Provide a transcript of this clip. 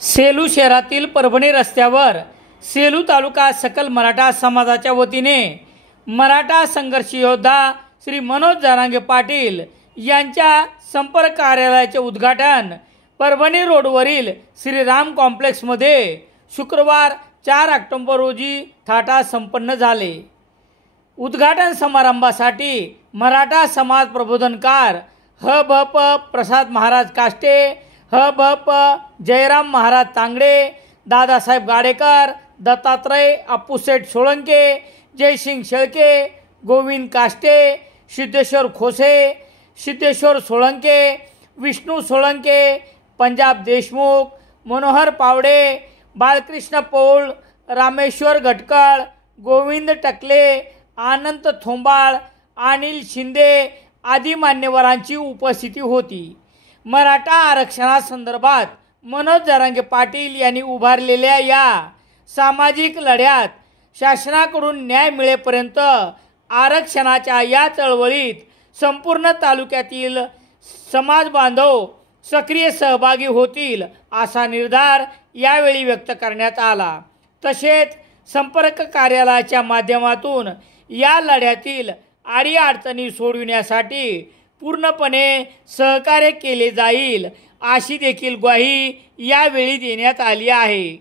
सेलू शहरातील परभणी रस्त्यावर सेलू तालुका सकल मराठा समाजाच्या वतीने मराठा संघर्ष योद्धा श्री मनोज जरांगे पाटील यांच्या संपर्क कार्यालयाचे उद्घाटन परभणी रोडवरील श्रीराम कॉम्प्लेक्समध्ये शुक्रवार 4 ऑक्टोबर रोजी थाटा संपन्न झाले। उद्घाटन समारंभासाठी मराठा समाज प्रबोधनकार ह.भ.प. प्रसाद महाराज काष्टे, ह.भ.प. जयराम महाराज तांगडे, दादासाहेब गाडेकर, दत्तात्रय अप्पूसेठ सोळंके, जयसिंग शेळके, गोविंद काष्टे, सिद्धेश्वर खोसे, सिद्धेश्वर सोळंके, विष्णू सोळंके, पंजाब देशमुख, मनोहर पावडे, बाळकृष्ण पौळ, रामेश्वर गटकळ, गोविंद टकले, आनंद थोंबाळ, अनिल शिंदे आदी मान्यवरांची उपस्थिती होती। मराठा आरक्षणासंदर्भात मनोज जरांगे पाटील यांनी उभारलेल्या या सामाजिक लढ्यात शासनाकडून न्याय मिळेपर्यंत आरक्षणाच्या या चळवळीत संपूर्ण तालुक्यातील समाज बांधव सक्रिय सहभागी होतील असा निर्धार यावेळी व्यक्त करण्यात आला। तसेच संपर्क कार्यालयाच्या माध्यमातून या लढ्यातील अडीअडचणी सोडविण्यासाठी पूर्णपणे सहकार्य केले जाईल अशी देखील ग्वाही यावेळी देण्यात आली आहे।